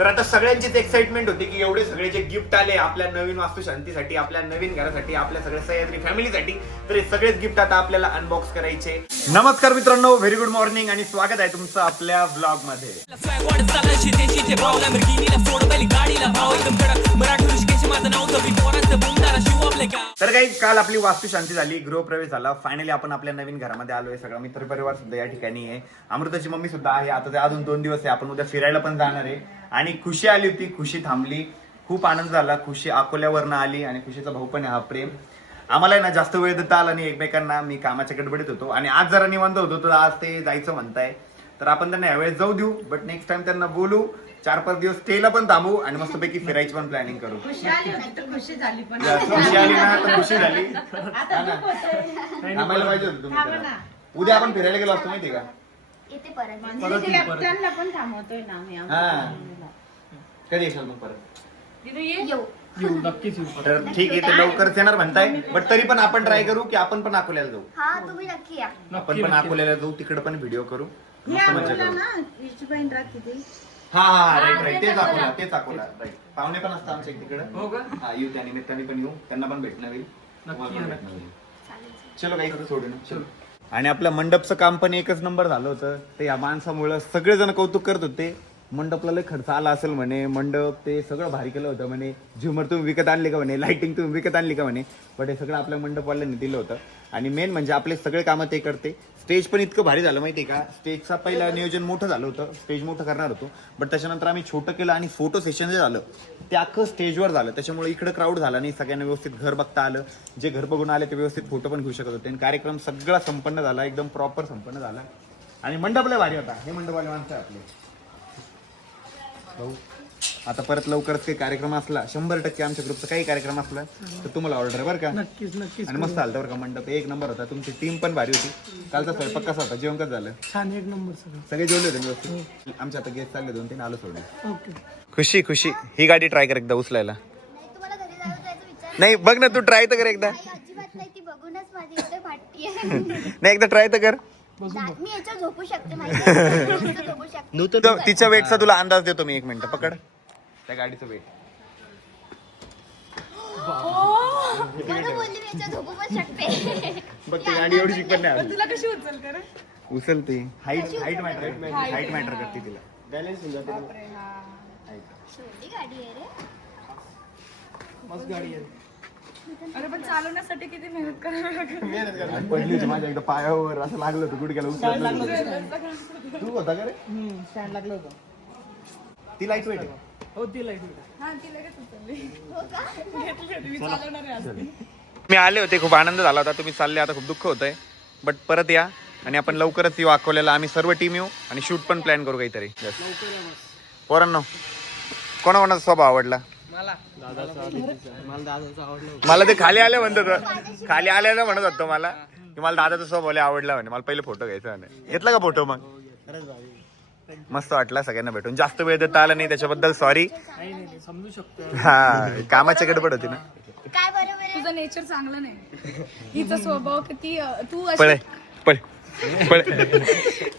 तर आता सगळ्यांचीच एक्साइटमेंट होती की एवढे सगळे जे गिफ्ट आले आपल्या नवीन वास्तुशांतीसाठी, आपल्या नवीन घरासाठी, आपल्या सगळ्या सह्याद्री फॅमिलीसाठी, तर हे सगळेच गिफ्ट आता आपल्याला अनबॉक्स करायचे. नमस्कार मित्रांनो, व्हेरी गुड मॉर्निंग आणि स्वागत आहे तुमचं आपल्या व्लॉग मध्ये. तर काही काल आपली वास्तुशांती झाली, गृहप्रवेश झाला, फायनली आपण आपल्या नवीन घरामध्ये आलोय. सगळा मित्र परिवार सुद्धा या ठिकाणी आहे, अमृताची मम्मी सुद्धा आहे. आता ते अजून 2 दिवस आहे, आपण उद्या फिरायला पण जाणार आहे. आणि खुशी आली होती, खुशी थांबली, खूप आनंद झाला. खुशी अकोल्यावरनं आली आणि खुशीचा भाऊ पण आहे हा प्रेम. आम्हाला ना जास्त वेळ देता आला नाही एकमेकांना, मी कामाच्या गडबडीत होतो आणि आज जरा निवांत होतो, तर आज ते जायचं म्हणताय. तर आपण त्यांना यावेळेस जाऊ देऊ, बट नेक्स्ट टाइम त्यांना बोलू, 4-5 दिवस स्टेला पण थांबू आणि मस्तपैकी फिरायची पण प्लॅनिंग करू. खुशी आली ना तर खुशी झाली पण खुशी आली ना तर खुशी झाली. आता दुःख होतंय. थांबायला पाहिजे होतं तुम्ही थांबा त्याला. ना. उद्या आपण फिरायला गेलो असतो माहिती का. येते परत. म्हणजे त्यांना पण थांबवतोय ना आम्ही हा. कधी येशाल मग परत. येऊ. तर ठीक आहे, ते लवकरच येणार म्हणताय, बट तरी पण आपण ट्राय करू की आपण पण अकोल्याला जाऊ. हा तुम्ही नक्की या. आपण पण अकोल्याला जाऊ, तिकडे पण व्हिडिओ करू, हे मस्त मजा आपल्याला करू. ना हिची बहीण राहते ती. हा राईट तेच अकोला राईट. पाहुणे पण असतात आमच्या तिकडे. हा येऊ, त्या निमित्ताने पण येऊ, त्यांना पण भेटणं होईल, तुम्हाला पण भेटणं होईल. चलो काही सोडून चलो. आणि आपल्या मंडपचं काम पण एकच नंबर झालं होतं. ते या माणसामुळं सगळेजण कौतुक करत होते. मंडपला लय खर्च आला असेल म्हणे, मंडप ते सगळं भारी केलं होतं म्हणे, झुमर तुम्ही विकत आणले का म्हणे, लाइटिंग तुम्ही विकत आणली का म्हणे. बट हे सगळं आपल्या मंडपवाल्यांनी दिलं होतं. आणि मेन म्हणजे आपले सगळे कामं ते करते. स्टेज पण इतकं भारी झालं माहिती आहे का. स्टेजचा पहिला नियोजन मोठं झालं होतं, स्टेज मोठं करणार होतो, बट त्याच्यानंतर आम्ही छोटं केलं आणि फोटो सेशन जे झालं ते अख्खं स्टेजवर झालं. त्याच्यामुळे इकडे क्राऊड झाला नाही, सगळ्यांना व्यवस्थित घर बघता आलं. जे घर बघून आले ते व्यवस्थित फोटो पण घेऊ शकत होते. आणि कार्यक्रम सगळा संपन्न झाला, एकदम प्रॉपर संपन्न झाला. आणि मंडप लय भारी होता. हे मंडपवाले माणसं आहे आपले भाऊ. आता परत लवकरच काही कार्यक्रम असला, 100% आमच्या ग्रुपचा काही कार्यक्रम असला तर तुम्हाला ऑर्डर बरं का. नक्कीच आणि मस्त आलं बरं का, मंडप एक नंबर होता. तुमची टीम पण भारी होती. कालचा स्वयंपाक कसा होता, जेवण कसं झालं, छान, एक नंबर सगळं. सगळे जेवले होते व्यवस्थित. आमच्या आता गेस्ट चालले 2-3, आलो सोडून. ओके. खुशी खुशी ही गाडी ट्राय कर एकदा उचलायला. नाही तुम्हाला घरी जायचा विचार नाही बघ ना, तू ट्राय तर कर एकदा. नाही, अजिबात नाही. ती बघूनच माझी इथे फाटतीये. नाही एकदा ट्राय तर कर. मी याच्यावर झोपू शकते माहिती आहे? मस्त झोपू शकते. तिच्या वेटचा तुला अंदाज देतो मी. 1 मिनिट पकड त्या गाडीचं वेट. बरं बोलली, मी याच्यावर झोपू पण शकते. बघ ती गाडी एवढी शिकवत नाही आली. तुला कशी उचल कर? उचलते. हाईट मॅटर करते तिला. बॅलन्स होऊन जाते. छोटी गाडी आहे रे. मस्त गाडी आहे. अरे पण चालवण्यासाठी किती मेहनत करावी लागेल. पडली होती माझ्या एकदा पायावर, असं लागलं होतं गुडघ्याला. उचलत तू होता का रे. स्टँड लागलं होतं. ती लाईट वेट आहे. हो, ती लाईट. हा, ती लगेच उचलली. घेतली होती, मी चालवणार आहे आज. मी आले होते, खूप आनंद झाला होता. तुम्ही चालले, आता खूप दुःख होतंय, बट परत या आणि आपण लवकरच येऊ अकोल्याला. आम्ही सर्व टीम येऊ आणि शूट पण प्लॅन करू काहीतरी. पोरांनो, कोणाकोणाचा स्वभाव आवडला? मला ते खाली आले म्हणत होतं, खाली आल्यानं म्हणत होतो मला की मला दादाचा स्वभाव लय आवडला म्हणे, मला पहिले फोटो घ्यायचा म्हणे. घेतला का फोटो मग? मस्त वाटला सगळ्यांना भेटून. जास्त वेळ देता आला नाही त्याच्याबद्दल सॉरी. समजू शकतो. हा, कामाच्या गडबड होती ना. काय बरोबर आहे? तुझं नेचर चांगलं नाही. हिचा स्वभाव किती तू पळे अशी पळे पळे.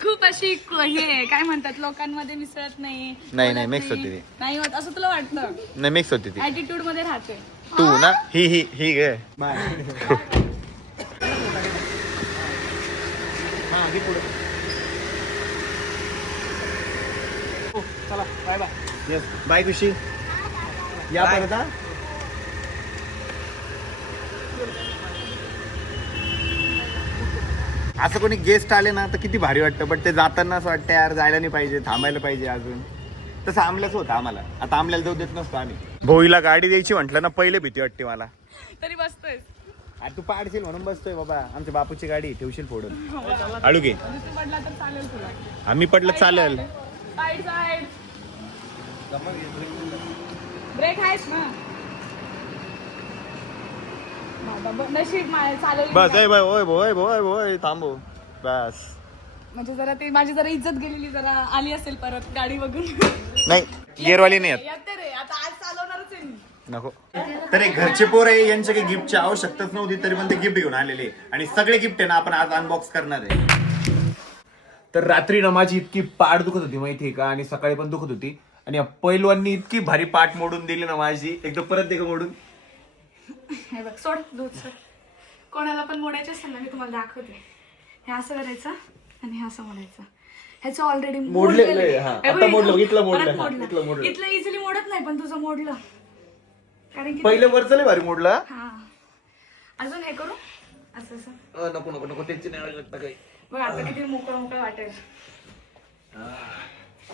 खूप अशी हे काय म्हणतात, लोकांमध्ये मिसळत नाही. नाही, बोलत mix होती ती. नाही होत असं तुला वाटतं? नाही, मिक्स होती ती. ऍटिट्यूड मध्ये राहते. तू ना ही गे. चला, बाय बाय. बाय खुशी. या परत हा. असं कोणी गेस्ट आले ना तर किती भारी वाटतं, बट ते जाताना असं वाटतं यार जायला नाही पाहिजे, थांबायला पाहिजे अजून. तसं आमल्याच होतं आम्हाला. आता आमल्याला जाऊ देत नसतो आम्ही. भोईला गाडी द्यायची म्हटलं ना, पहिले भीती वाटते मला. तरी बसतोय. अरे तू पाडशील म्हणून बसतोय बाबा. आमच्या बापूची गाडी ठेवशील फोडून. आळू घे. तू पडला तर चालेल तुला. आम्ही पडलं चालेल. Side side. ब्रेक आहेस ना? बाबा, नशीब चालवली. बस ए बाय, ओय बोय बोय बोय थांबू बस. म्हणजे जरा ते माझी जरा इज्जत गेलेली जरा आली असेल परत गाडी बघून. नाही, गिअरवाली नाही येत. येते रे, आता आज चालवणारच आहे मी. नको. तर एक घरचे पोर आहे, यांच्या काही गिफ्टची आवश्यकताच नव्हती, तरी पण ते गिफ्ट घेऊन आलेले. आणि सगळे गिफ्ट आहे ना आपण आज अनबॉक्स करणार आहे. तर रात्री ना माझी इतकी पाठ दुखत होती माहितीये का, आणि सकाळी पण दुखत होती. आणि या पैलवांनी इतकी भारी पाठ मोडून दिली ना माझी. एकदा परत दे का मोडून. हे बघ सोड दूध सोड. कोणाला पण मोडायचं असेल ना मी तुम्हाला दाखवते. हे असं करायचं आणि हे असं मोडायचं. ह्याचं ऑलरेडी मोडलेलं आहे, हा. आता मोडलं, इथलं मोडलं, हा, इथलं मोडलं. इथलं इझिली मोडत नाही पण तुझं मोडलं. कारण की पहिलं वरचं लय भारी मोडलं. हा अजून हे करू असं असं. नको नको नको टेन्शन नाही लागतं काही. बघ आता किती मोकळं मोकळं वाटेल.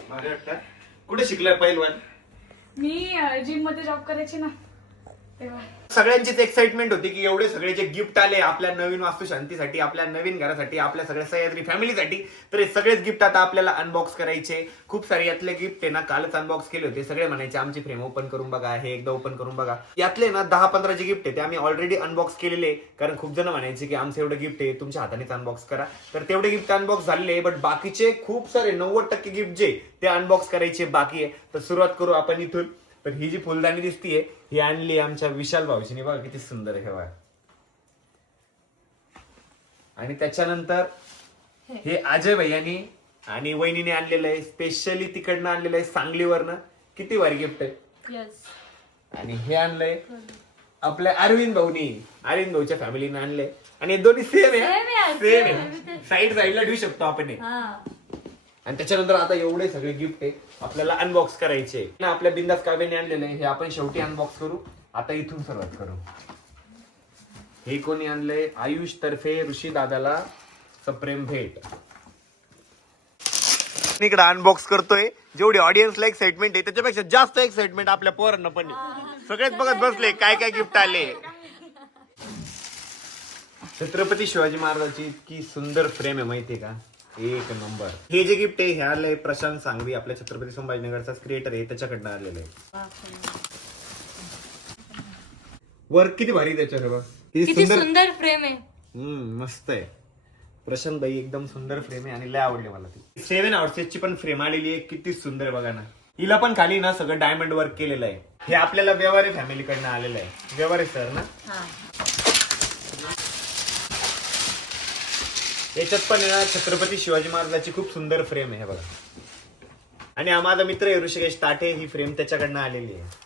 भारी वाटतं. कुठे शिकलाय पैलवान? मी जिम मध्ये जॉब करायची ना तेव्हा. सगळ्यांचीच एक्साइटमेंट होती की एवढे सगळे जे गिफ्ट आले आपल्या नवीन वास्तुशांतीसाठी, आपल्या नवीन घरासाठी, आपल्या सगळ्या सह्याद्री फॅमिलीसाठी, तर हे सगळेच गिफ्ट आता आपल्याला अनबॉक्स करायचे. खूप सारे यातले गिफ्ट आहे ना कालच अनबॉक्स केले होते. सगळे म्हणायचे आमची फ्रेम ओपन करून बघा, हे एकदा ओपन करून बघा. यातले ना 10-15 जे गिफ्ट आहे ते आम्ही ऑलरेडी अनबॉक्स केलेले, कारण खूप जण म्हणायचे की आमचं एवढं गिफ्ट आहे तुमच्या हातानेच अनबॉक्स करा. तर तेवढे गिफ्ट अनबॉक्स झालेले, बट बाकीचे खूप सारे 90% गिफ्ट जे ते अनबॉक्स करायचे बाकी आहे. तर सुरुवात करू आपण इथून. तर ही जी फुलदाणी दिसतीये ही आणली आमच्या विशाल भाऊजीने. बघा किती सुंदर आहे हे बघा. आणि त्याच्यानंतर हे अजय भैयानी आणि वहिनीने आणलेलं आहे, स्पेशली तिकडनं आणलेलं आहे सांगलीवरनं. किती भारी गिफ्ट आहे. आणि हे आणलंय आपल्या अरविंद भाऊनी, अरविंद भाऊच्या फॅमिलीने आणलंय. आणि हे दोन्ही सेम आहे. साईडला ठेवू शकतो आपण हे. आणि त्याच्यानंतर आता एवढे सगळे गिफ्ट आहे आपल्याला अनबॉक्स करायचे. आपल्या बिंदास काव्याने आणलेलं आहे, हे आपण शेवटी अनबॉक्स करू. आता इथून सुरुवात करू. हे कोणी आणलंय? आयुष तर्फे ऋषी दादाला सप्रेम भेट. इकडे अनबॉक्स करतोय. जेवढी ऑडियन्सला एक्साइटमेंट आहे त्याच्यापेक्षा जास्त एक्साइटमेंट आपल्या पोरांना पण आहे. सगळेच बघत बसले काय काय गिफ्ट आले. छत्रपती शिवाजी महाराजांची इतकी सुंदर फ्रेम आहे माहितीये का, एक नंबर. हे जे गिफ्ट आहे हे आलंय प्रशांत सांगवी, आपल्या छत्रपती संभाजीनगरचा क्रिएटर आहे, त्याच्याकडनं आलेलं आहे. वर्क किती भारी त्याच्यावर, किती सुंदर फ्रेम आहे. मस्त आहे. प्रशांत भाई एकदम सुंदर फ्रेम आहे आणि लय आवडली मला ती. 7 हॉर्सेसची पण फ्रेम आलेली आहे, किती सुंदर आहे बघा ना. हिला पण खाली ना सगळं डायमंड वर्क केलेलं आहे. हे आपल्याला व्यवहारी फॅमिलीकडनं आलेलं आहे. व्यवहारी सर ना. याच्यात पण आहे ना छत्रपती शिवाजी महाराजांची खूप सुंदर फ्रेम आहे बघा. आणि हा माझा मित्र आहे ऋषिकेश ताठे, ही फ्रेम त्याच्याकडनं आलेली आहे.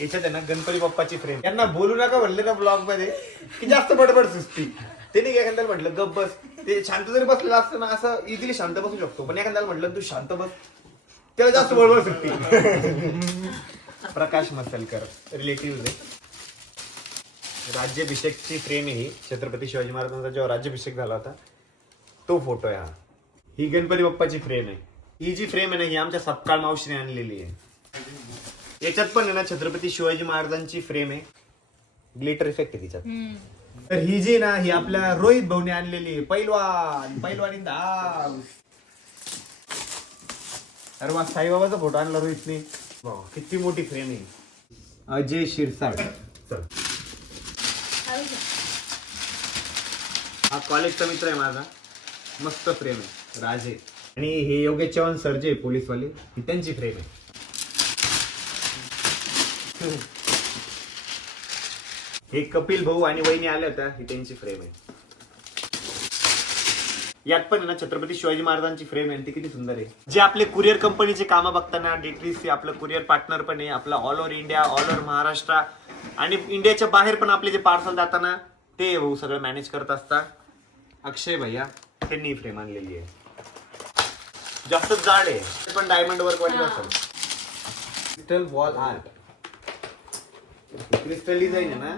याच्यात आहे ना गणपती बाप्पाची फ्रेम. यांना बोलू नका म्हणले ना ब्लॉग मध्ये की जास्त बडबड सुचती. त्याने एखाद्याला म्हटलं गप बस, ते शांत जरी बसलेलं असतं ना असं इझिली शांत बसू शकतो, पण एखाद्याला म्हटलं तू शांत बस त्याला जास्त बडबड सुटती. प्रकाश मसलकर रिलेटिव्ह आहे. राज्याभिषेकची फ्रेम आहे ही. छत्रपती शिवाजी महाराजांचा जेव्हा राज्याभिषेक झाला होता तो फोटो आहे हा. ही गणपती बाप्पाची फ्रेम आहे. ही जी फ्रेम आहे ना ही आमच्या सपकाळ मावशीने आणलेली आहे. याच्यात पण आहे ना छत्रपती शिवाजी महाराजांची फ्रेम आहे, ग्लिटर इफेक्ट आहे तिच्यात. तर ही जी ना ही आपल्या रोहित भाऊने आणलेली आहे. पैलवान इन द हाऊस. अरे वा, साईबाबाचा फोटो आणला रोहितने. किती मोठी फ्रेम आहे. अजय शिरसाट. हा कॉलेजचा मित्र आहे माझा. मस्त फ्रेम आहे. राजे आणि हे योगेश चव्हाण सर जे पोलीसवाले, ही त्यांची फ्रेम आहे. हे कपिल भाऊ आणि वहिनी आल्या होत्या, ही त्यांची फ्रेम आहे. यात पण आहे ना छत्रपती शिवाजी महाराजांची फ्रेम आहे, ती किती सुंदर आहे. जे आपले कुरिअर कंपनीचे कामं बघताना D3C आपलं कुरिअर पार्टनर पण आहे. आपला all over India, all over Maharashtra आणि इंडियाच्या बाहेर पण आपले जे पार्सल जाताना ते भाऊ सगळं मॅनेज करत असतात. अक्षय भैया त्यांनी फ्रेम आणलेली आहे. जास्त जाड आहे पण डायमंड वर्क वाली असेल. Crystal wall art, crystal design आहे ना.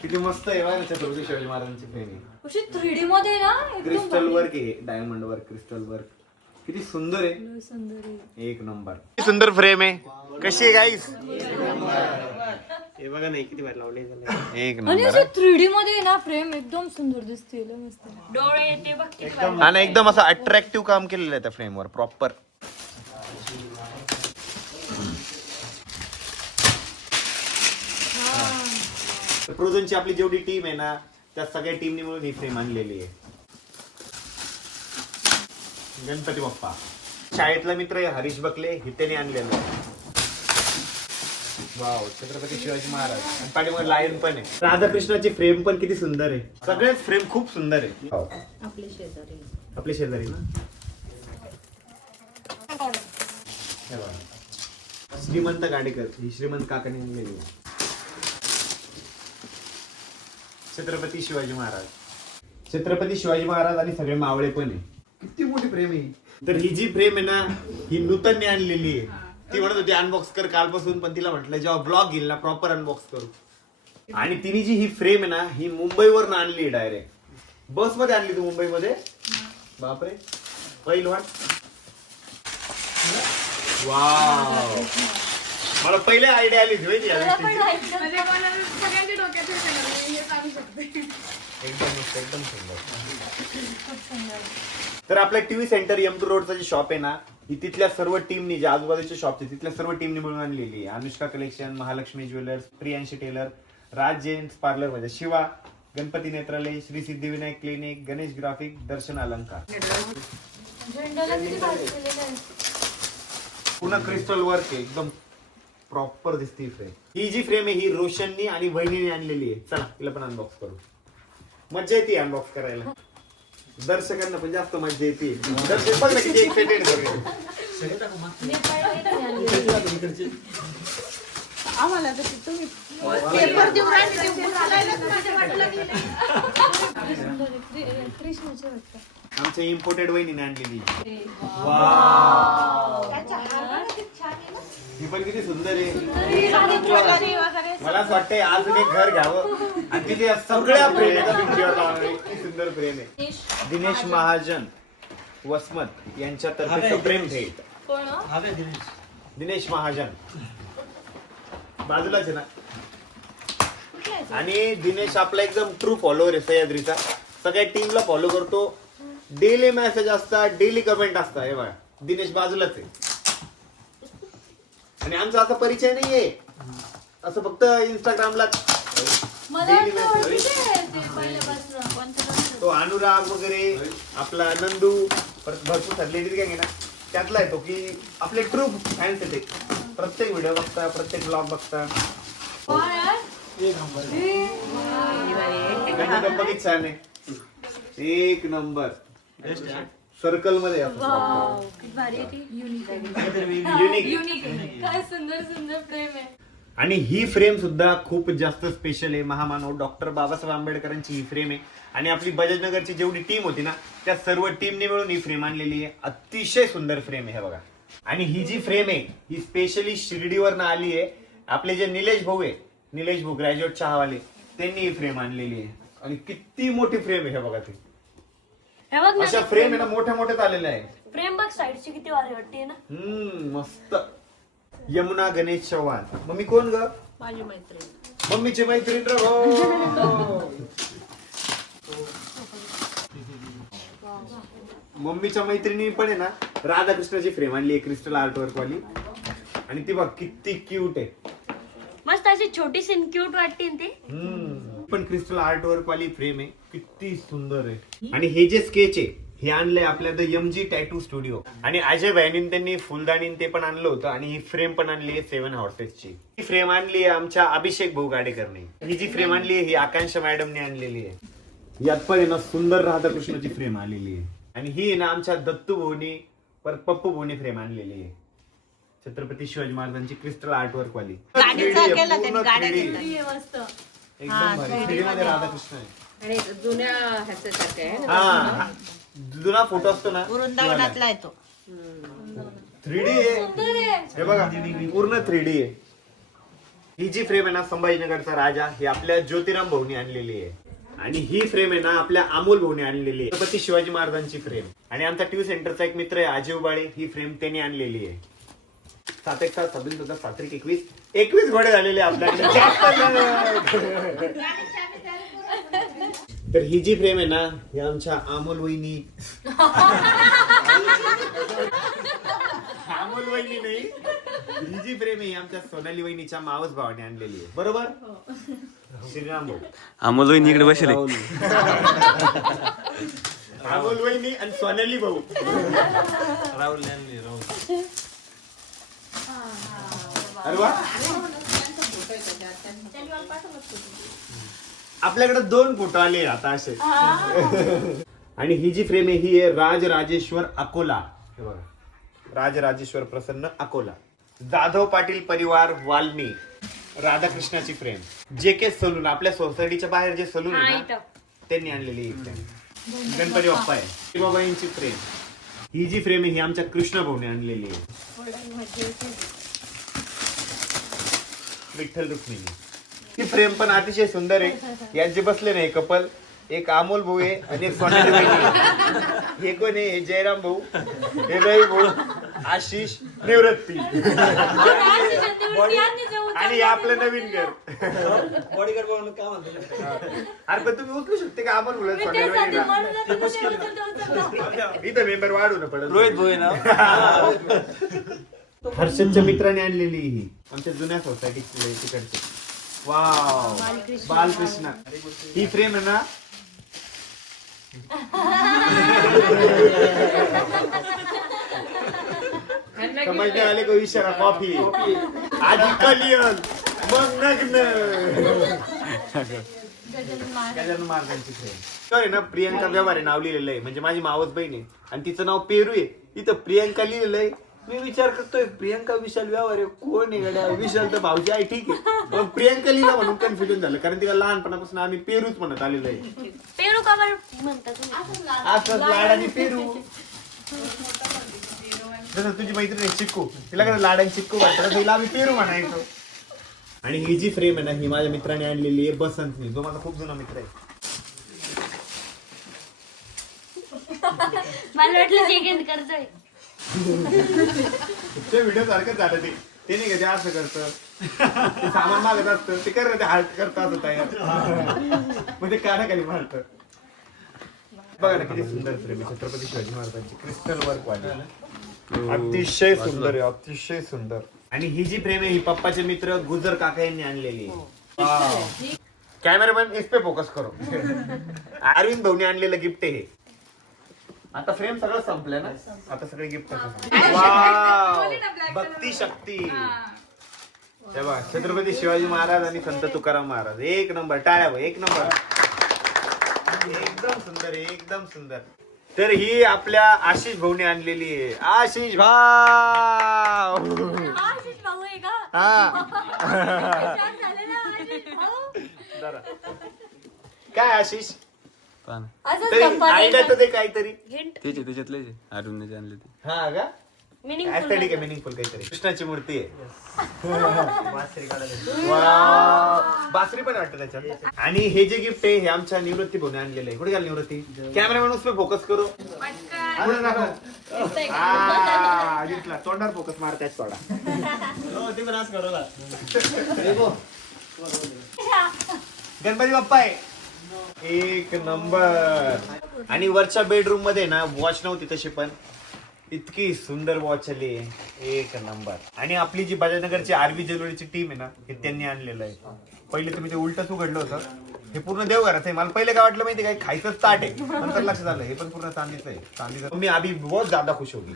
किती मस्त आहे बघा छत्रपती शिवाजी महाराजांची फ्रेम आहे. 3D मध्ये ना क्रिस्टल वर्क आहे, डायमंड वर्क, क्रिस्टल वर्क. किती सुंदर आहे. एक नंबर. किती सुंदर फ्रेम आहे. कशी आहे गाईस? हे बघा नाही किती भारी लावले. एक नंबर. 3D मध्ये ना फ्रेम एकदम सुंदर दिसते. मस्त डोळे येते बघ. हा ना एकदम असं अट्रॅक्टिव्ह काम केलेलं आहे त्या फ्रेमवर प्रॉपर. प्रोझनची आपली जेवढी टीम आहे ना त्या सगळ्या टीमनी मिळून ही फ्रेम आणलेली आहे. गणपती बाप्पा. शाळेतला मित्र आहे हरीश बकले, हे त्याने आणलेलं आहे. वाव, छत्रपती शिवाजी महाराज. आणि पाठीमागे लायन पण आहे. राधाकृष्णाची फ्रेम पण किती सुंदर आहे. सगळेच फ्रेम खूप सुंदर आहे. आपले शेजारी आपले शेजारी ना. हे बघा. श्रीमंत गाडेकर ही श्रीमंत काकाने आणलेली आहे. छत्रपती शिवाजी महाराज. छत्रपती शिवाजी महाराज आणि सगळे मावळे पण आहे. किती मोठी फ्रेम आहे. तर ही जी फ्रेम आहे ना, ही नूतनने आणलेली आहे. ती म्हणत होती अनबॉक्स कर कालपासून, पण तिला म्हटलं जेव्हा ब्लॉग येईल ना प्रॉपर अनबॉक्स करू. आणि तिने जी ही फ्रेम आहे ना, ही मुंबईवरून आणली डायरेक्ट. बस मध्ये आणली तू मुंबईमध्ये. बापरे, पहिलवान. वाव, मला पहिले आयडिया आली होती माहिती आहे? म्हणजे कोणाला सगळ्यांच्या डोक्यात हे सगळं मी हे सांगू शकते. एकदम मस्त, एकदम सुंदर. तर आपल्या टीव्ही सेंटर M2 रोडचं जे शॉप आहे ना, ही तिथल्या सर्व टीमनी, जे आजूबाजूचे शॉप आहे तिथल्या सर्व टीमनी मिळून आणलेली आहे. Anushka collection, Mahalaxmi jewellers, Priyanshi tailor, Raj gents parlour मध्ये शिवा, गणपती नेत्रालय, श्री सिद्धिविनायक क्लिनिक, गणेश ग्राफिक, दर्शन अलंकार. पुन्हा क्रिस्टल वर्क आहे, एकदम प्रॉपर दिसते फ्रेम. ही जी फ्रेम आहे ही रोशननी आणि वहिनीने आणलेली आहे. चला तिला पण अनबॉक्स करू. मजा येते अनबॉक्स करायला. दर्शकांना पण जास्त मजा येते. दर्शक बघ ना किती एक्साइटेड झाले. आम्हाला तर तुम्ही पेपर देऊन राहिले, ते उचलायलाच माझ्या वाटलं नाही. आमच्या इम्पोर्टेड वहिनीने आणलेली. त्याच्या हार किती छान आहे ना. ही पण किती सुंदर आहे. ज्वेलरी वगैरे मला असं वाटतंय अजून एक घर घ्यावं आणि तिथे या सगळ्या फ्रेम एका भिंतीवर लावावे. किती सुंदर फ्रेम आहे. दिनेश महाजन वसमत यांच्यातर्फे प्रेम भेट. दिनेश महाजन बाजूलाच आहे ना. आणि दिनेश आपला एकदम ट्रू फॉलोअर आहे सह्याद्रीचा. सगळ्या टीमला फॉलो करतो. डेली मेसेज असतात, डेली कमेंट असतात. हे बघा दिनेश बाजूलाच आहे. आणि आमचा असा परिचय नाहीये, असं फक्त इंस्टाग्रामला. तो अनुराग वगैरे, आपला नंदू, भरपूर लेडीज गँग आहे ना, त्यातला आहे तो की आपले ट्रू फॅन्स आहेत. प्रत्येक व्हिडिओ बघता, प्रत्येक ब्लॉग बघता. किती छान आहे. एक नंबर. सर्कल मध्ये युनिक. काय सुंदर सुंदर प्रेम आहे. आणि ही फ्रेम सुद्धा खूप जास्त स्पेशल आहे. महामानव डॉक्टर बाबासाहेब आंबेडकरांची ही फ्रेम आहे. आणि आपली बजाजनगरची जेवढी टीम होती ना, त्या सर्व टीमने मिळून ही फ्रेम आणलेली आहे. अतिशय सुंदर फ्रेम आहे. हे बघा. आणि ही जी फ्रेम आहे ही स्पेशली शिर्डीवर आली आहे. आपले जे निलेश भाऊ आहे, निलेश भाऊ ग्रॅज्युएट चहावाले, त्यांनी ही फ्रेम आणलेली आहे. आणि किती मोठी फ्रेम आहे. हे बघा ती अशा फ्रेम आहे ना, मोठ्या मोठ्यात आलेल्या आहे. प्रेम बघ साईडची किती भारी वाटते ना. मस्त. यमुना गणेश चव्हाण. मम्मी कोण ग? माझी मैत्रीण. मम्मीची मैत्रीण रे. मम्मीच्या मैत्रिणी पण आहे ना, राधाकृष्णाची फ्रेम आणली आहे, क्रिस्टल आर्ट वर्क वाली. आणि ती बघ किती क्यूट आहे. मस्त अशी छोटीशी क्यूट वाटते ती. पण क्रिस्टल आर्ट वर्क वाली फ्रेम आहे. किती सुंदर आहे. आणि हे जे स्केच आहे हे आणलंय आपल्या द MG टॅटू स्टुडिओ. आणि अजय भाईनी त्यांनी फुलदाणी ते पण आणलं होतं. आणि ही फ्रेम पण आणली आहे 7 हॉर्सेसची. ही फ्रेम आणली आहे आमच्या अभिषेक भाऊ गाडेकरने. ही जी फ्रेम आणली आहे ही आकांक्षा मॅडमने आणलेली आहे. यात पण आहे ना सुंदर राधाकृष्णाची फ्रेम आलेली आहे. आणि ही आहे ना आमच्या दत्तू भाऊनी परत पप्पू भाऊनी फ्रेम आणलेली आहे. छत्रपती शिवाजी महाराजांची क्रिस्टल आर्ट वर्क वाली. गाडीचा केला त्यांनी, गाड्या मस्त एकदम भारी. 3D मध्ये राधाकृष्ण आहे. आणि जुन्या ह्याच्यासारखे आहे ना. हा, जुना फोटो असतो ना, वृंदावनातला आहे तो. 3D आहे. हे बघा पूर्ण 3D आहे. ही जी फ्रेम आहे ना संभाजीनगरचा राजा, ही आपल्या ज्योतिराम भाऊनी आणलेली आहे. आणि ही फ्रेम आहे ना आपल्या अमोल भाऊनी आणलेली आहे. छत्रपती शिवाजी महाराजांची फ्रेम. आणि आमचा टीव्ही सेंटरचा एक मित्र आहे अजय उबाळे, ही फ्रेम त्यांनी आणलेली आहे. 7 1 7 27 7 21 21 घोडे झालेले आपल्याकडे. तर ही जी फ्रेम आहे ना ही आमच्या अमोल वहिनी, अमोल वहिनी नाही, ही जी फ्रेम आहे आमच्या सोनाली वहिनीच्या मावस भावाने आणलेली आहे. बरोबर. श्रीराम भाऊ, अमोल वहिनी इकडे बसले. अमोल वहिनी आणि सोनाली भाऊ. राहुल अरे वा. आपल्याकडे 2 फोटो आले आता असे. आणि ही जी फ्रेम आहे ही आहे राजराजेश्वर अकोला. हे बघा, राजराजेश्वर प्रसन्न अकोला. जाधव पाटील परिवार वाल्मी राधाकृष्णाची फ्रेम. JK सलून आपल्या सोसायटीच्या बाहेर जे सलून आहे ना त्यांनी आणलेली ही फ्रेम. गणपती बाप्पा आहे. बाबाईंची फ्रेम. ही जी फ्रेम आहे ही आमच्या कृष्णा भाऊने आणलेली आहे. विठ्ठल रुक्मिणी. ही फ्रेम पण अतिशय सुंदर आहे. यांचे बसले नाही कपल, एक अमोल भाऊ आहे आणि एक सोनाली बहिणी आहे. हे कोण आहे? हे जयराम भाऊ, हे रवी भाऊ, आशिष, निवृत्ती आणि हे आपलं नवीन घर. बॉडीगार्ड म्हणून काय म्हणतो. अरे पण तुम्ही उचलू शकते का अमोल भाऊ सोनाली बहिणीला? इथं मेंबर वाढवणं पडेल. रोहित भाऊ आहे ना. हर्षदच्या मित्राने आणलेली ही आमच्या जुन्या सोसायटी तिकडचे. वाव, बालकृष्ण. ही फ्रेम आहे ना समजने आले को इशारा कॉफी आधी कलियन मग नग्न. गजानन महाराजांची फ्रेम. सॉरी ना, प्रियंका व्यवहारे नाव लिहिलेलं आहे. म्हणजे माझी मावस बहीण आहे आणि तिचं नाव पेरू आहे. इथं प्रियंका लिहिलेलं आहे. मी विचार करतोय प्रियंका विशाल व्यवहारे कोण आहे गड्या? विशाल तर भाऊजी आहे, ठीक आहे, पण प्रियंका लिहिला म्हणून कन्फ्युजन झालं. कारण तिला लहानपणापासून आम्ही पेरूच म्हणत आलेलो आहे. पेरू का बरं म्हणतात तुम्ही? असंच लाडाने पेरू. जसं तुझी मैत्रीण आहे चिक्कू, तिला कसं लाडाने चिक्कू वाटतं तसं हिला आम्ही पेरू म्हणायचो. आणि ही जी फ्रेम आहे ना ही माझ्या मित्राने आणलेली आहे, बसंतनी, जो माझा खूप जुना मित्र आहे. मला वाटलं सेकंड करतोय. ते व्हिडिओ सारखंच झालं. ते नाही का ते असं करतं, ते सामान मागत असतं, ते कर ते हार्ट करत असं तयार, मग ते कानाखाली मारतं. बघा ना किती सुंदर फ्रेम आहे छत्रपती शिवाजी महाराजांची, क्रिस्टल वर्क वाली. अतिशय सुंदर आहे, अतिशय सुंदर. आणि ही जी फ्रेम आहे ही पप्पाचे मित्र गुजर काका यांनी आणलेली आहे. कॅमेरामॅन इस पे फोकस करो. अरविंद भाऊने आणलेलं गिफ्ट आहे हे. आता फ्रेम सगळं संपलं ना, आता सगळे गिफ्ट. भक्ती शक्ती. तेव्हा छत्रपती शिवाजी महाराज आणि संत तुकाराम महाराज. एक नंबर. टाळ्या भाई, एक नंबर. एकदम सुंदर आहे, एकदम सुंदर. तर ही आपल्या आशिष भाऊने आणलेली आहे. आशिष भाऊ. आशिष भाऊ आहे का? हा. छान झालं ना आशिष भाऊ. जरा. काय आशिष असंच तरी गप्पा आयडिया तर ते काहीतरी. त्याच्यातले अरुणने आणले ते. हा का? Meaningful ऍस्थेटिक आहे, मिनिंगफुल काहीतरी. कृष्णाची मूर्ती आहे. वाव. बासरी पण वाटतं त्याच्यात. आणि हे जे गिफ्ट आहे हे आमच्या निवृत्ती भाऊने आणलेलं आहे. कुठे गेला निवृत्ती? कॅमेरामॅन उसपे फोकस करो. पुढे दाखव. दिसला, तोंडावर फोकस मारतायत थोडा. ते पण असं करू. गणपती बाप्पा आहे. एक नंबर. आणि वरच्या बेडरूम मध्ये ना वॉच नव्हती तशी, पण इतकी सुंदर वॉच आली, एक नंबर. आणि आपली जी बाजारनगरची आरबी ज्वेलरीची टीम आहे ना, हे त्यांनी आणलेलं आहे. पहिले तुम्ही ते उलटच उघडलं होतं, हे पूर्ण देवघरात आहे. मला पहिले काय वाटलं माहिती, काय खायचं ताट आहे, नंतर लक्षात आलं हे पण पूर्ण चांदीचं आहे. चांदीचं. मी अभी बहुत ज्यादा खुश होगी.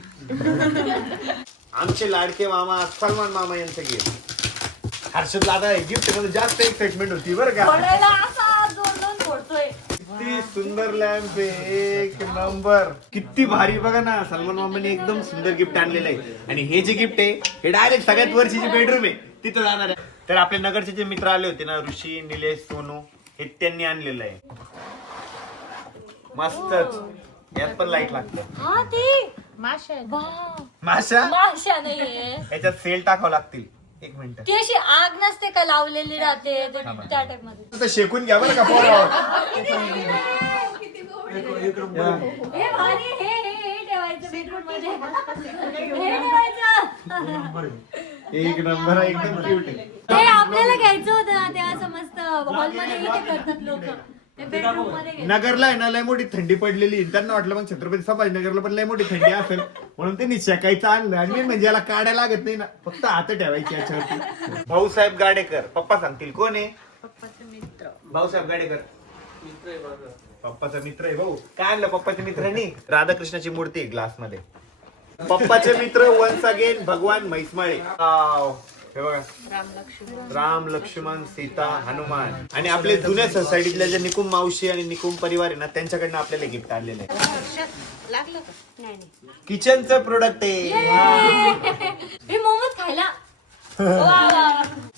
आमचे लाडके मामा सलमान मामा यांचं गिफ्ट. हर्षद दादा गिफ्ट मध्ये जास्त एक्साइटमेंट होती बरं का. किती सुंदर लॅम्प आहे, एक नंबर. किती भारी. बघा ना, सलमान मामाने एकदम सुंदर गिफ्ट आणलेलं आहे. आणि हे जे गिफ्ट आहे हे डायरेक्ट सगळ्यात वरची जी बेडरूम आहे तिथं जाणार आहे. तर आपले नगरचे जे मित्र आले होते ना, ऋषी, निलेश, सोनू, हे त्यांनी आणलेलं आहे. मस्तच. यात पण लाईट लागतं. हा ते माशा माशा माशा नाहीये. याच्यात सेल टाकावं लागतील. एक मिनिट. ती अशी आग नसते का लावलेली राहते त्या टाइप मध्ये. तर शेकून घ्या बरं का पोरावर. हे भारी. हे ठेवायचं बेडरूम मध्ये. हे ठेवायचं. एक नंबर. एकदम क्यूट आहे. हे आपल्याला घ्यायचं होतं ना, ते असं मस्त हॉल मध्ये इथे करतात लोक. ते बेडरूम मध्ये घ्यायचं. नगरला आहे ना लय मोठी थंडी पडलेली. त्यांना वाटलं मग छत्रपती संभाजीनगरला पण लय मोठी थंडी असेल म्हणून त्यांनी शेकायचं आणलं. आणि म्हणजे याला काढायला लागत नाही ना, फक्त हात ठेवायची याच्यावरती. भाऊसाहेब गाडेकर. पप्पा सांगतील कोण आहे? पप्पाचे मित्र. भाऊसाहेब गाडेकर पप्पाचा मित्र आहे. भाऊ काय आणलं पप्पाच्या मित्रांनी? राधाकृष्णाची मूर्ती ग्लास मध्ये. पप्पाचे मित्र वन्स अगेन भगवान म्हैसमाळे. हे बघा राम लक्ष्मण सीता हनुमान. आणि आपले जुन्या सोसायटीतल्या जे निकुम मावशी आणि निकुम परिवार आहे ना त्यांच्याकडनं आपल्याला गिफ्ट आलेलं आहे. लागलं का? नाही. किचनचं प्रोडक्ट आहे. हे मोमोज खायला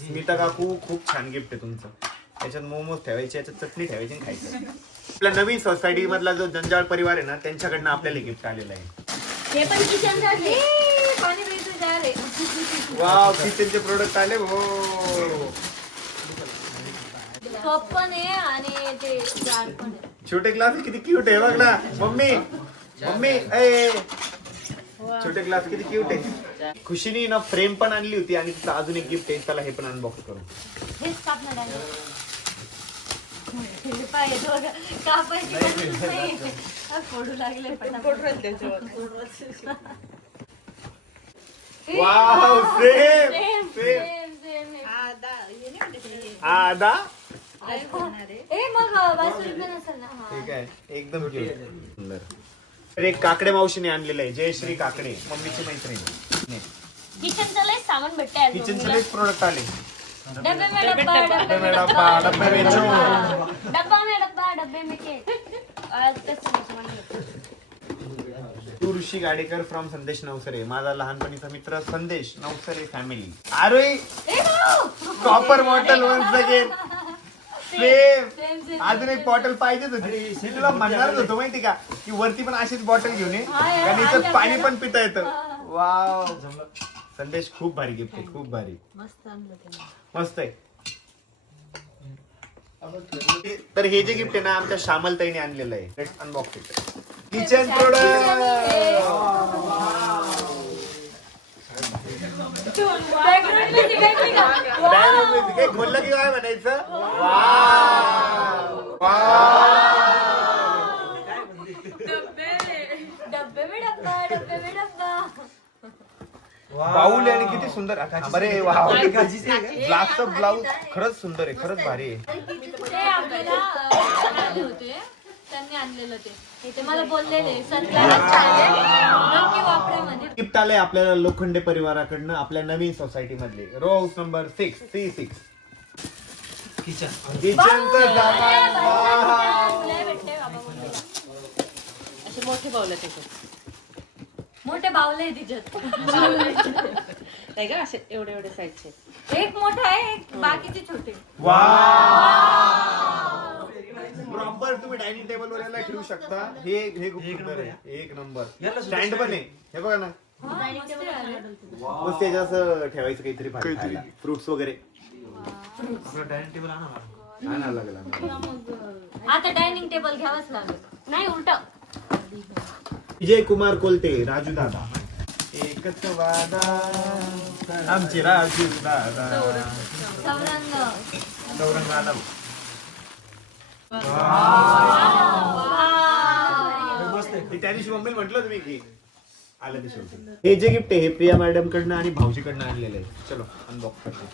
स्मिता काकू खूप छान गिफ्ट आहे तुमचं. याच्यात मोमोज ठेवायचे, याच्यात चटणी ठेवायची आणि खायचं. आपल्या नवीन सोसायटी मधला जो जंजाळ परिवार आहे ना त्यांच्याकडनं आपल्याला गिफ्ट आलेलं आहे. हे पण किचन पाणी प्यायचं जार आहे. वाव किचनचे प्रोडक्ट आले हो. कप पण आहे आणि ते जार पण आहे. छोटे ग्लास किती क्यूट आहे बघ ना. मम्मी मम्मी ए छोटे ग्लास किती क्यूट आहे. खुशीने ना फ्रेम पण आणली होती आणि तिचं अजून एक गिफ्ट आहे. त्याला हे पण अनबॉक्स करू. हेच कापणार आहे. पाहिजे बघा कापायची गरज नाही. फोडू लागले वाव सेम सेम आदा. मग बासुरी पण असेल ना. ठीक आहे एकदम क्यूट सुंदर. तर एक काकडे मावशीने आणलेलं आहे. जयश्री काकडे मम्मीची मैत्रीण. किचनचं लय सामान भेटतंय. किचनचे लई प्रोडक्ट आले. डब्बे में डब्बा डब्बे में डब्बा डब्बे में चोर. डब्बा में डब्बा डब्बे में केक. आज कसं सामान तू ऋषी गाडेकर फ्रॉम संदेश नवसरे. माझा लहानपणीचा मित्र संदेश नवसरे फॅमिली. अरे copper bottle once again. Same. अजून एक बॉटल पाहिजेच होती. मी तुला म्हणणारच होतो माहिती का की वरती पण अशीच बॉटल घेऊन ये कारण इथं पाणी पण पिता येतं. वाव संदेश खूप भारी गिफ्ट आहे. खूप भारी मस्त आहे. तर हे जे गिफ्ट आहे ना आमच्या श्यामल ताईने आणलेलं आहे. Let's unbox it. Kitchen product. काही खोललं की काय म्हणायचं. डब्बे में डब्बा डब्बे में डब्बा. बाऊल आणि किती सुंदर. अरे वाव ग्लासचं ब्लाऊज खरंच सुंदर आहे. खरंच भारी आहे. ते आपल्याला आले होते त्यांनी आणलेलं ते मला बोललेले नक्की वापरा म्हणे. गिफ्ट आलंय आपल्याला लोखंडे परिवाराकडनं आपल्या नवीन सोसायटी मधले. रो हाऊस नंबर 6C6 किचनचं सामान. असे मोठे बाउल आहेत. मोठे बावले तिच्यात नाही का असे एवढे एवढे साईजचे. एक मोठा आहे एक बाकीचे छोटे. प्रॉपर तुम्ही डायनिंग टेबल वर याला ठेवू शकता. हे खूप सुंदर आहे. एक नंबर. स्टँड पण आहे. हे बघा ना मस्त. त्याच्या असं ठेवायचं काहीतरी भारी फ्रुट्स वगैरे. डायनिंग टेबल आणावं लागेल. आता डायनिंग टेबल घ्यावंच लागेल. नाही उलट. विजय कुमार कोलते राजू दादा. एकच वादा आमचे राजू दादा. चौरंग आलम. त्या दिवशी मम्मीला म्हटलं तुम्ही की आलं ते शेवटी. हे जे गिफ्ट आहे हे प्रिया मॅडम कडनं आणि भाऊजीकडनं आणलेलं आहे. चलो अनबॉक्स करतो.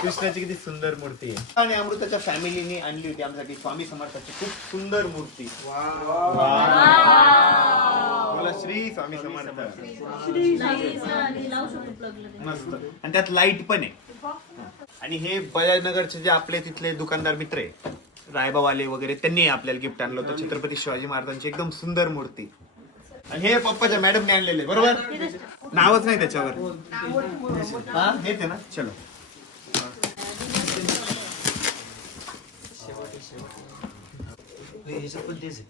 कृष्णाची किती सुंदर मूर्ती आहे. आणि अमृताच्या फॅमिलीने आणली होती आमच्यासाठी स्वामी समर्थाची खूप सुंदर मूर्ती. मला श्री स्वामी समर्थ मस्त. आणि त्यात लाईट पण आहे. आणि हे बजाजनगरचे जे आपले तिथले दुकानदार मित्र आहे रायबावाले वगैरे त्यांनी आपल्याला गिफ्ट आणलं होतं. छत्रपती शिवाजी महाराजांची एकदम सुंदर मूर्ती. आणि हे पप्पाच्या मॅडमने आणलेले बरोबर. नावच नाही त्याच्यावर. हा हेच आहे ना. चलो पण तेच आहे.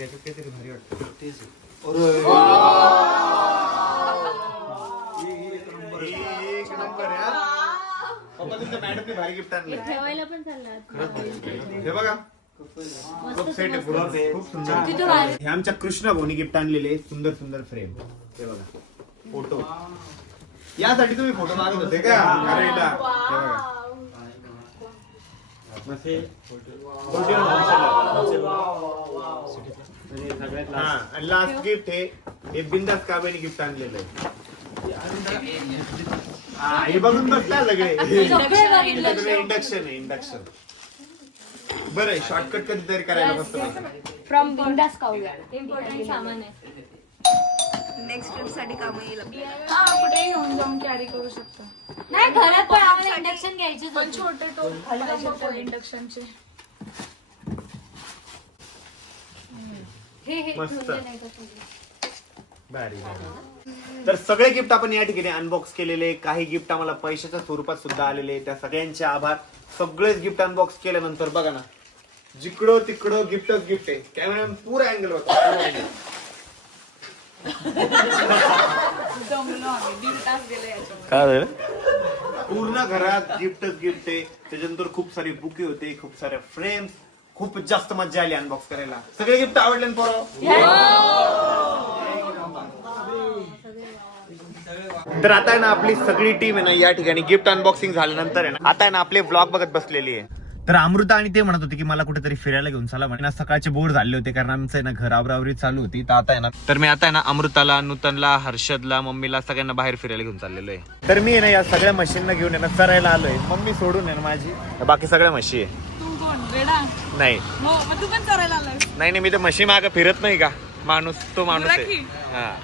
याच्यात काहीतरी भारी वाटतं. तेच आहे. एक नंबर आहे. पप्पा तुमच्या मॅडमने भारी गिफ्ट आणलं. ठेवायला पण चालला. हे बघा खूप सेट आहे पूर्ण. खूप सुंदर. हे आमच्या कृष्णा भाऊनी गिफ्ट आणलेले सुंदर सुंदर फ्रेम. हे बघा फोटो. यासाठी तुम्ही फोटो मागत होते का. अरे हे बघा लास्ट गिफ्ट हे बिंदास काव्याने गिफ्ट आणलेलं आहे. हे बघून बघता सगळे. इंडक्शन आहे इंडक्शन. बरं शॉर्टकट कधीतरी करायला बसतो. फ्रॉम बिंदास काऊया इम्पॉर्टंट सामान आहे. नेक्स्ट ट्रिप साठी काम येईल आपल्याला. हा कुठेही घेऊन जाऊन कॅरी करू शकता. नाही घरात पण आम्हाला इंडक्शन घ्यायचे पण छोटे टोप इंडक्शनचे. हे मस्त. ठेवले नाही का तुम्ही? भारी. तर सगळे गिफ्ट आपण या ठिकाणी अनबॉक्स केलेले. काही गिफ्ट आम्हाला पैशाच्या स्वरूपात सुद्धा आलेले. त्या सगळ्यांचे आभार. सगळेच गिफ्ट अनबॉक्स केल्यानंतर बघा ना जिकडं तिकडं गिफ्टच गिफ्ट आहे. कॅमेरा पुरा अँगल होता. जमलो आम्ही 1.5 तास गेले याच्यामध्ये. काय झालं? पूर्ण घरात गिफ्टच गिफ्ट आहे. त्याच्यानंतर खूप सारे बुके होते, खूप सारे फ्रेम्स. खूप जास्त मजा आली अनबॉक्स करायला. सगळे गिफ्ट आवडले ना पोरं? तर आता आहे ना आपली सगळी टीम आहे ना या ठिकाणी गिफ्ट अनबॉक्सिंग झाल्यानंतर आहे ना आता आहे ना आपले ब्लॉग बघत बसलेली आहे. तर अमृता आणि ते म्हणत होते की मला कुठेतरी फिरायला घेऊन चला. म्हणजे सकाळचे बोर झाले होते कारण आमचं आहे ना घर आवरावरी चालू होती. तर आता आहे ना तर मी आता आहे ना अमृताला, नूतनला, हर्षदला, मम्मीला सगळ्यांना बाहेर फिरायला घेऊन चाललेलो आहे. तर मी आहे ना या सगळ्या मशीनला घेऊन आहे ना चरायला आलोय. मम्मी सोडून आहे ना माझी बाकी सगळ्या म्हशी आहे. तू कोण वेडा? नाही हो मग तू पण करायला आलाय. नाही मी तर म्हशी मागं फिरत नाही का. माणूस तो माणूस आहे. राखी. हा